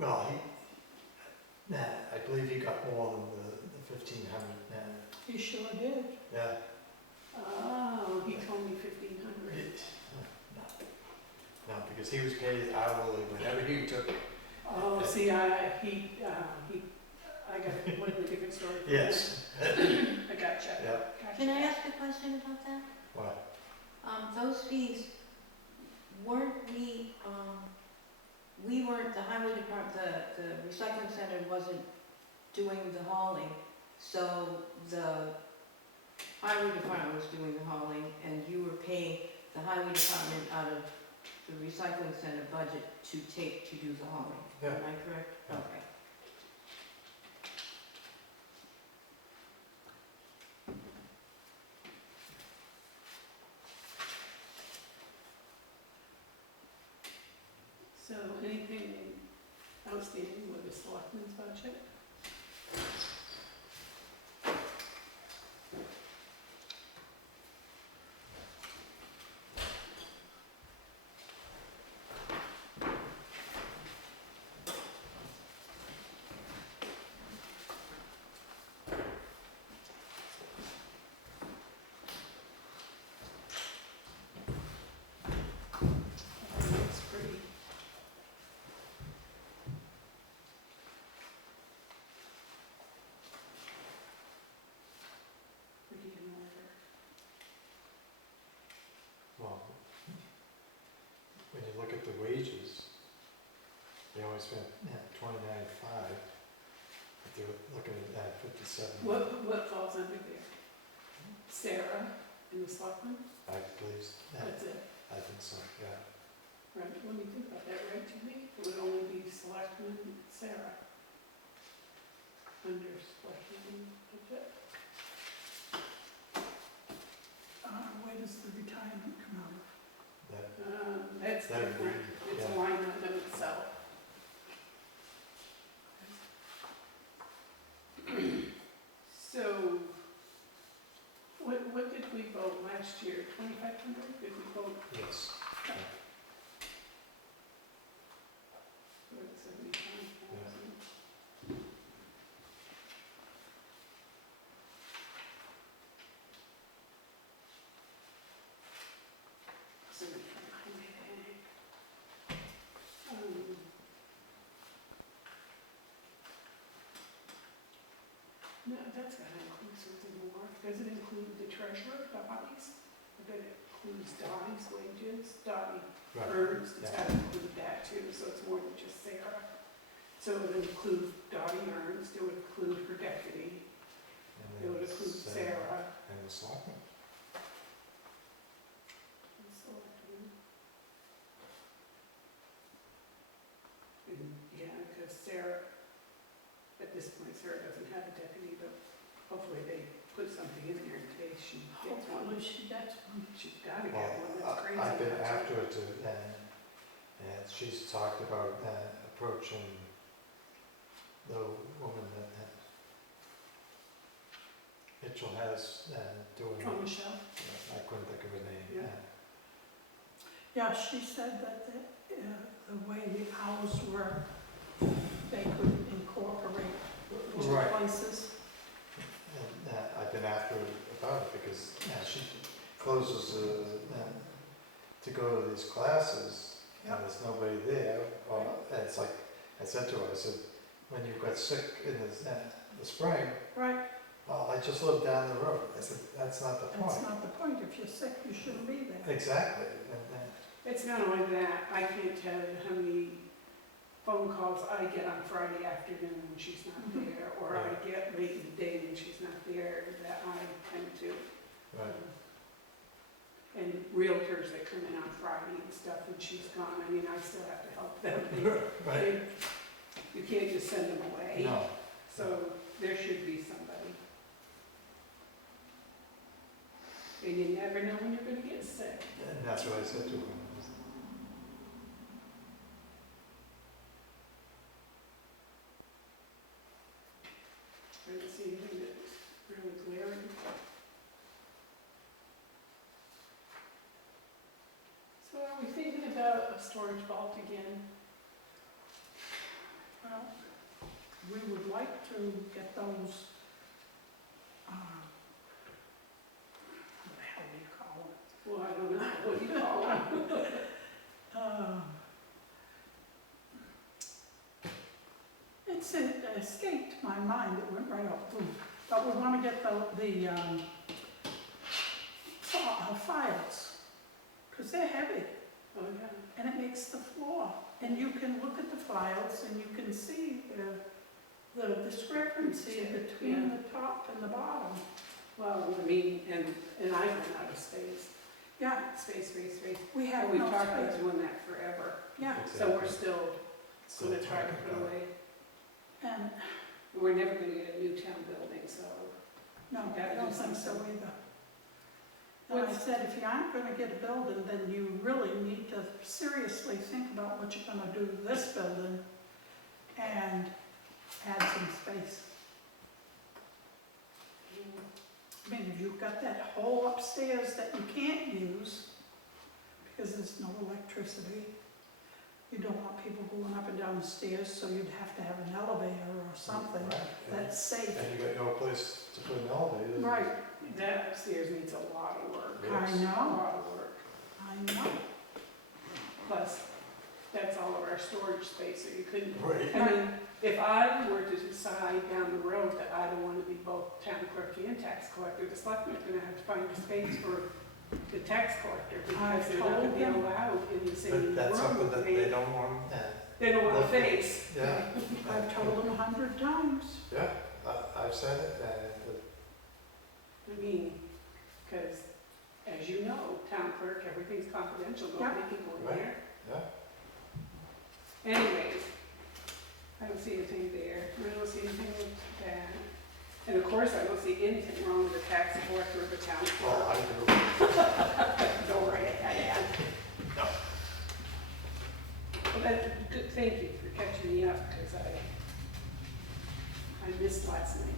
Well, I believe he got more than the 1,500, He sure did. yeah. Oh, he told me 1,500. No, no, because he was paid hourly whenever he took. Oh, see, I got a completely different story. From Yes. him. I gotcha. Yeah. Gotcha. Can I ask a question about that? What? Those fees, weren't we weren't, the highway department, the recycling center wasn't doing the hauling, so the highway department was doing the hauling, and you were paying the highway department out of the recycling center budget to do the hauling. Yeah. Am I correct? Yeah. Okay. So anything outstanding with the selectmen's budget? It's pretty. Pretty in order. Well, when you look at the wages, they only spent 29.5, but they're looking at 57. What falls under there? Sarah and the selectmen? I believe, That's it. I think so, yeah. Right, let me think about that, right, Judy? It would only be selectmen and Sarah. Under selectmen budget. Where does the retirement come out of? That's That would be- different. It's a yeah. line item itself. So, what did we vote last year? 2,500? Did we vote? Yes. Yeah. We're at 75,000. No, that's gotta include something more. Does it include the treasurer, Dottie's? I bet it includes Dottie's wages, Dottie Right. earns, it's Yeah. gotta include that too, so it's more than just Sarah. So it would include Dottie earns, it would include her deputy, And it then would include Sarah. And the selectmen. And selectmen. And, yeah, because Sarah, at this point, Sarah doesn't have a deputy, but hopefully they put something in there in case she gets one. Hopefully she gets one. She's gotta get Well, one, that's crazy. I've been That's after it and she's talked about approaching the woman that Mitchell has doing, Oh, Michelle? I couldn't think of her name. Yeah. Yeah, she said that the way the hours were, they could incorporate two Right. places. And I've been after her about it because she closes to go to these classes and Yep. there's nobody there. And it's like, I said to her, I said, when you got sick in the spring, Right, well, I just live down the road. I said, that's not the that's point. not the point. If you're sick, you shouldn't be there. Exactly. It's not only that, I can't tell you how many phone calls I get on Friday afternoon when she's not there, or I get late in the day when she's not there, that I tend to. Right. And realtors that come in on Friday and stuff, and she's gone, I mean, I still have to help them. Right. You can't just send them away. No. So there should be somebody. And you never know when you're gonna get sick. And that's what I said to her. I didn't see anything that's really glaring. So are we thinking about a storage vault again? we would like to get those, what the hell do you call it? Well, I don't know, what do you call them? It escaped my mind, it went right off, boom. But we want to get the files, because they're heavy, Oh, yeah. and it makes the floor. And you can look at the files and you can see the discrepancy between the top and the bottom. Well, I mean, and I run out of space. Yeah, Space. we have And we've no talked about space. doing that forever. Yeah, So we're still gonna try to put away. and, We're never gonna get a new town building, so. no, Gotta I do don't think so something. either. And I What's- said, if you aren't gonna get a building, then you really need to seriously think about what you're gonna do to this building and add some space. I mean, if you've got that hole upstairs that you can't use because there's no electricity, you don't want people going up and down the stairs, so you'd have to have an elevator or something Right, yeah. that's safe. And you got no place to put an elevator. Right, That upstairs needs a lot of work. I Yes. A know, lot of work. I know. Plus, that's all of our storage space, so you couldn't, Right. I mean, if I were to decide down the road that I don't wanna be both town clerk and tax collector, the selectmen's gonna have to find a space for the tax collector, because I've they're not gonna told be them. allowed in the same But that's something room. that they don't want, They don't wanna look- face. yeah. I've told them 100 times. Yeah, I've said it, I mean, because, as you know, town clerk, everything's confidential, nobody can go in Right. there. yeah. Anyways, I don't see anything there, I don't see anything with that. And of course, I don't see anything wrong with the tax collector or the town Well, clerk. I do. Go right ahead. No. Well, that, good, thank you for catching me up, because I missed last night.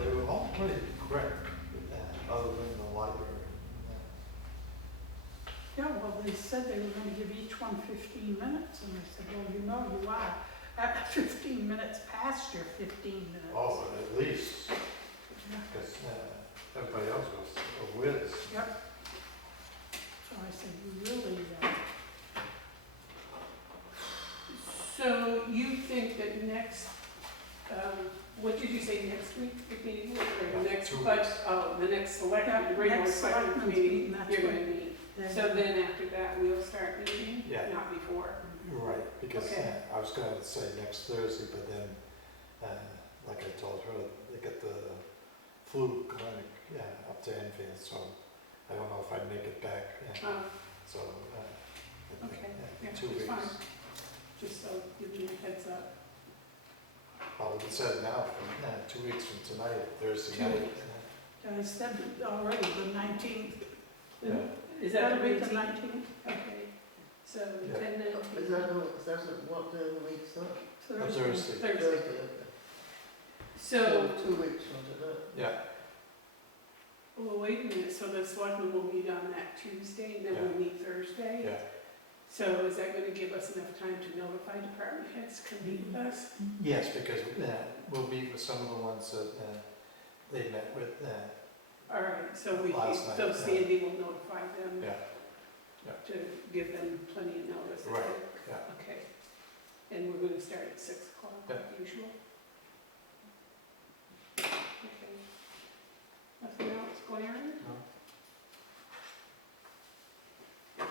They were all pretty quick with that, other than the library. Yeah, well, they said they were gonna give each one 15 minutes, and I said, well, you know you are. At 15 minutes past your 15 minutes. Oh, at least, Yeah. because everybody else was a whiz. Yep. So I said, you really, So you think that next, what did you say, next week, the meeting, or the next 2 budget, weeks. oh, the next select, Yeah, the regular next select selectmen's meeting, meeting, that's you're gonna when- meet. So then after that, we'll start meeting? Yeah. Not before? Right, because Okay. I was going to say next Thursday, but then, like I told her, they got the flu clinic up to Enfield, so I don't know if I'd make it back. Oh, So, I think, okay, yeah, 2 it's weeks. fine. Just so, give me a heads up. Well, it said now, 2 weeks from tonight, Thursday 2 night. I said already, the 19th. Yeah. Is that That'll the be the 19th? 19th, Okay, so Yeah. 10, Is that what day of the week's that? Thursday. Thursday, Thursday. Thursday, okay. So, 2 weeks from today. yeah, well, wait a minute, so the selectmen will meet on that Tuesday, and then we'll meet Thursday? yeah. So is that gonna give us enough time to notify department heads to come meet with us? Yes, because we'll meet with some of the ones that they met with, All right, so Last night, so yeah. Sandy will notify them yeah, yeah. to give them plenty of notice. Right, yeah. Okay, and we're gonna start at 6 o'clock, Yeah. like usual? Okay. Nothing else glaring? No.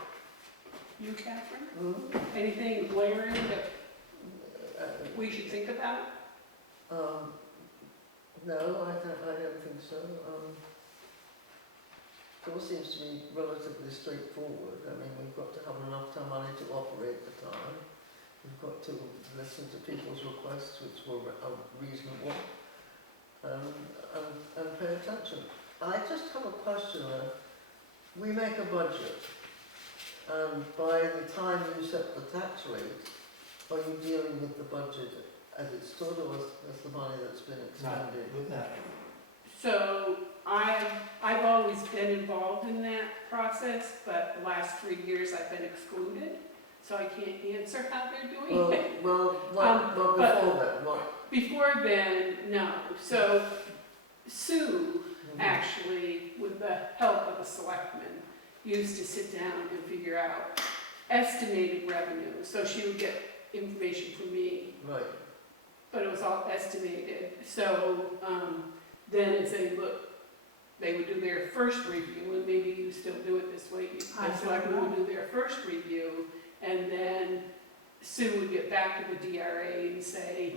You, Catherine? Hmm? Anything glaring that Uh, we should think about? No, I don't think so. It all seems to be relatively straightforward. I mean, we've got to have enough time money to operate the time. We've got to listen to people's requests, which are reasonable, and pay attention. I just have a question. We make a budget, and by the time you set the tax rate, are you dealing with the budget as it stood, or as the money that's been expended? No. So I've always been involved in that process, but the last 3 years I've been excluded. so I can't answer how they're doing it. Well, but- before that, what? Before then, no. So Sue, actually, with the help of the selectmen, used to sit down and figure out estimated revenue. So she would get information from me, Right, but it was all estimated. So then as they look, they would do their first review, and maybe you still do it this way. I The selectmen would do their first review, and then Sue would get back to the DRA and say,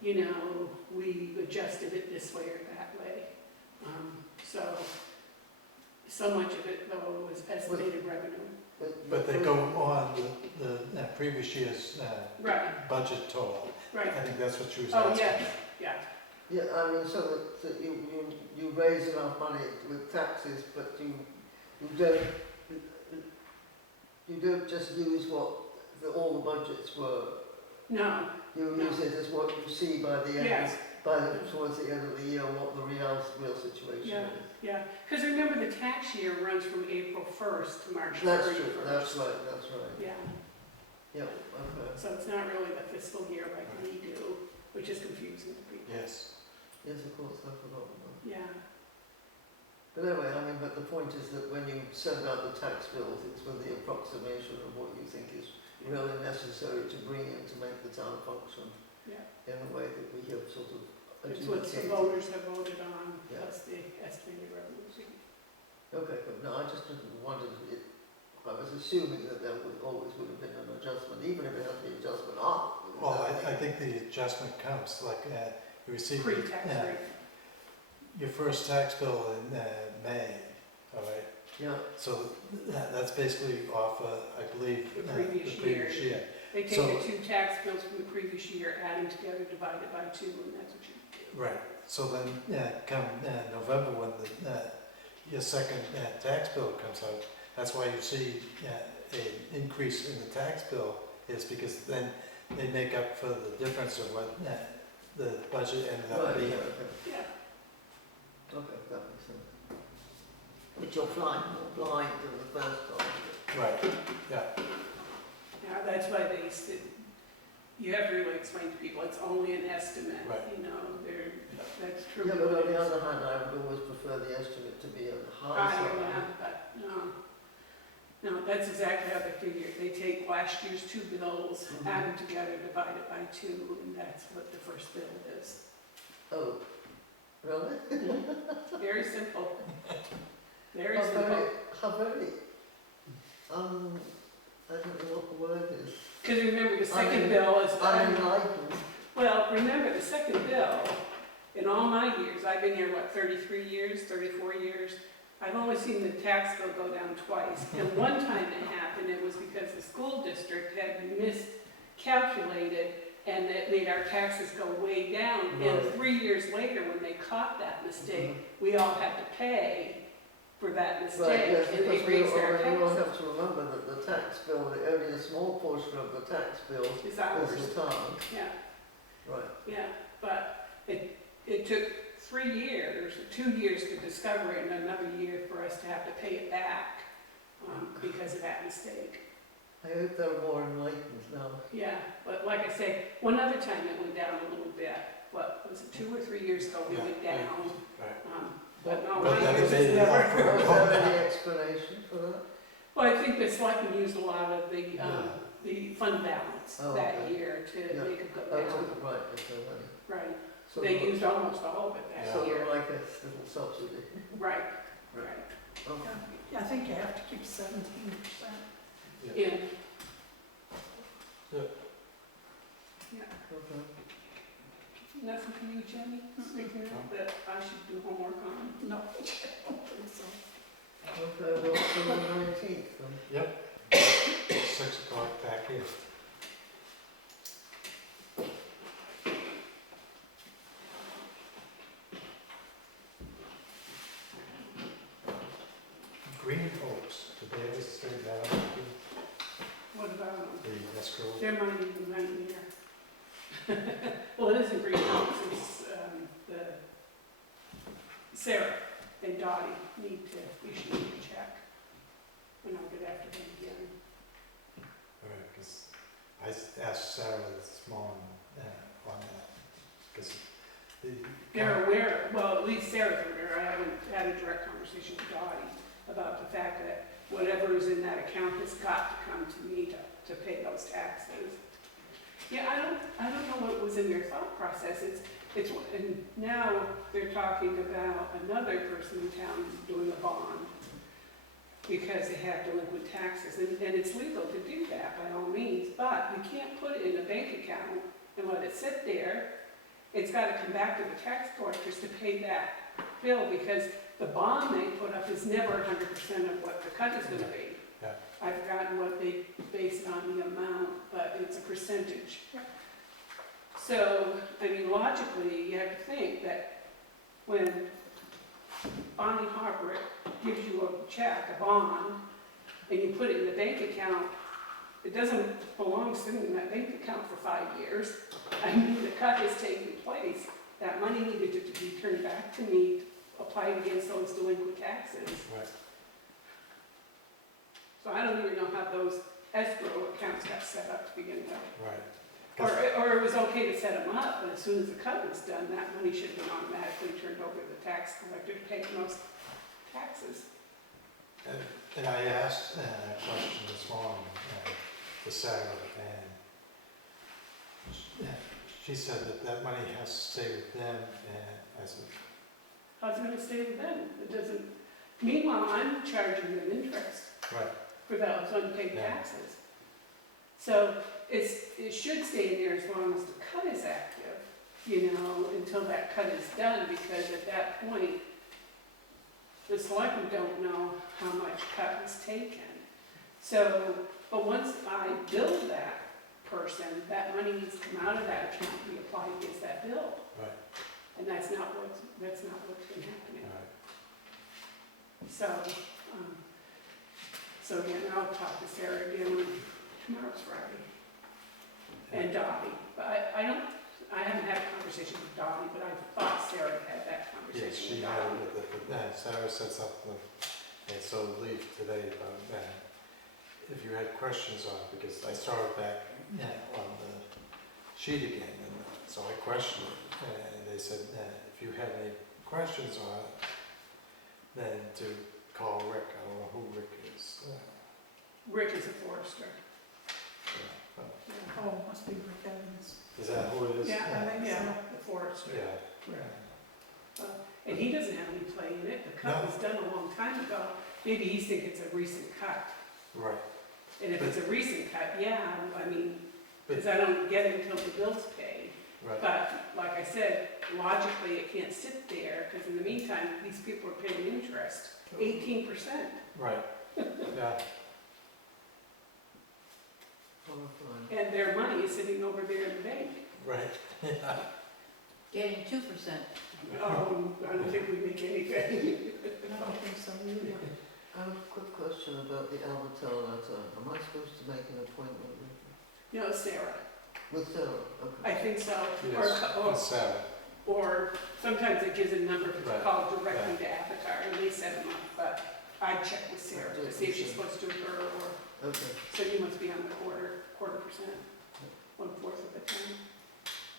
you know, we adjusted it this way or that way. So much of it though was estimated revenue. But they go on the previous year's Right, budget total. right. I think that's what she was Oh, asking. yes, yeah, Yeah, I mean, so that you raise enough money with taxes, but you don't just use what all the budgets were. no, You No. use it as what you see by the end, yes, towards the end of the year, what the real situation Yeah. is. yeah. Because remember, the tax year runs from April 1st to March 31st. That's true, that's right. Yeah, Yeah, okay. so it's not really the fiscal year like we do, which is confusing to people. Yes. Yes, of course, I forgot that. Yeah, But anyway, I mean, but the point is that when you send out the tax bills, it's with the approximation of what you think is really necessary to bring in to make the town function yeah. in the way that we have sort of It's what the adjudicated. voters have voted on, Yeah. plus the estimated revenues. Okay, but no, I just wondered, I was assuming that there always would have been an adjustment, even if it has the adjustment off. Well, I think the adjustment comes, like, you receive Pre-tax rate. your first tax bill in May, all right? Yeah, So that's basically off, I believe, The the previous previous year. year. They take So- the two tax bills from the previous year, add them together, divide it by 2, and that's what you do. Right, so then, come November, when your second tax bill comes out, that's why you see an increase in the tax bill, is because then they make up for the difference of what the budget ended up right, being. okay, Yeah, okay, that makes sense. But you're flying more blind than the first time. Right, yeah, yeah, that's why they said, you have to really explain to people, it's only an estimate, Right. you know, that's true. Yeah, but on the other hand, I would always prefer the estimate to be on the high I side. don't know, but no, that's exactly how they figure it. They take last year's 2 bills, Mhm. add them together, divide it by 2, and that's what the first bill is. Oh, really? Very simple. Very How simple. very, I don't know what the word is. Because remember, the second I'm- bill is, Unenlightened. well, remember, the second bill, in all my years, I've been here, 33 years, 34 years, I've only seen the tax bill go down twice. And one time it happened, it was because the school district had miscalculated, and it made our taxes go way down. And Right. 3 years later, when they caught that mistake, we all had to pay for that Right, mistake, yes, and they because we raised our all taxes. have to remember that the tax bill, only a small portion of the tax bill It's is ours, the town. yeah. Right, Yeah, but it took 3 years, 2 years to discover it, and another year for us to have to pay it back because of that mistake. I hope they're more enlightened now. Yeah, but like I say, one other time it went down a little bit. What, was it 2 or 3 years ago we Yeah, went yeah. down? right. But no, But my then years it made it's it up never. for- Was there any explanation for that? Well, I think the selectmen used a lot of the fund balance Oh, that okay. year to Yeah. make it go Oh, down. right, okay, right. Right, So they they're- used almost all of it Yeah. that sort year. of like a little subsidy. Right, right. Okay. Yeah, I think you have to keep 17%. Yeah. Yeah. Yeah. Yeah. Okay. Nothing for you, Jenny, sticking out that I should do homework on? No, I don't think so. Okay, well, till the 19th then. Yep, 6 o'clock back here. Green Oaks, did they ever straighten that out, What about them? the escrow? There might even be here. Well, it isn't Green House, it's the Sarah and Dottie need to issue a check. And I'll get after them again. All right, 'cause asked Sarah this morning, on that, because the. They're aware, well, at least Sarah's aware, I haven't had a direct conversation with Dottie about the fact that whatever is in that account has got to come to me to pay those taxes. Yeah, I don't know what was in their thought process, and now they're talking about another person in town doing a bond because they have delinquent taxes, and it's legal to do that by all means, but you can't put it in a bank account and let it sit there. It's gotta come back to the tax collectors to pay that bill, because the bond they put up is never 100% of what the cut is gonna be. Yeah. I've forgotten what they base it on the amount, but it's a percentage. So, I mean, logically, you have to think that when Bonnie Harper gives you a check, a bond, and you put it in the bank account, it doesn't belong sitting in that bank account for 5 years. I mean, the cut has taken place. That money needed to be turned back to me, applied against those delinquent taxes. Right. So I don't even know how those escrow accounts got set up to begin with. Right. Or it was okay to set them up, but as soon as the cut was done, that money should have been automatically turned over to the tax collector to pay those taxes. And I asked a question this morning to Sarah, and she said that money has to stay with them, and I said, How's it gonna stay with them? It doesn't, meanwhile, I'm charging them interest right, for those unpaid Yeah. taxes. So it should stay in there as long as the cut is active, you know, until that cut is done, because at that point, the selectmen don't know how much cut was taken. So, but once I bill that person, that money needs to come out of that account and be applied against that bill. right, And that's not what's been happening. right. So again, I'll talk to Sarah again when tomorrow's Friday. And Dottie, but I haven't had a conversation with Dottie, but I thought Sarah had that Yes, conversation she with had Dottie. it with Sarah said something, and so leave today about that. If you had questions on it, because I saw it back on the sheet again, and so I questioned it, and they said, if you had any questions on it, then to call Rick. I don't know who Rick is. Rick is a forester. Yeah. Oh, it must be Rick Evans. Is that who it is? I think so. Yeah, the forester. Yeah. And he doesn't have any play in it. The cut No. was done a long time ago. Maybe he's thinking it's a recent cut. Right. And if it's a recent cut, yeah, I mean, But- because I don't get it until the bill's paid. Right. But like I said, logically, it can't sit there, because in the meantime, these people are paying interest, 18%. Right. Yeah. Horrifying. And their money is sitting over there in the bank. Right. Yeah. Getting 2%. I don't think we make anything. I don't think so either. I have a quick question about the Albertel letter. Am I supposed to make an appointment No, Sarah, with Sarah? I Okay. think so. Yes, Sarah. Or sometimes it gives a number to Right. call directly to Avatar, and they set them up, but I'd check with Sarah to see if she's supposed to do her, or, Okay, so you must be on the quarter percent, 1/4 of the time.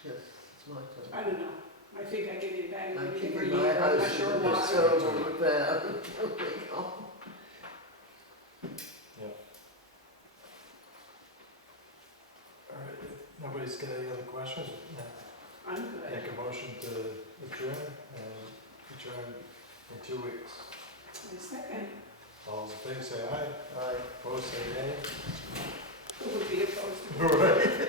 yes, it's my turn. I don't know, I think I get it back I'm every keeping year, my I'm not house sure in why. terrible repair. Okay, All right. Nobody's got any other questions? No. I'm good. Make a motion to adjourn, in 2 weeks. A second, All those in favor say aye. Aye. Opposed say nay. who would be opposed to Right.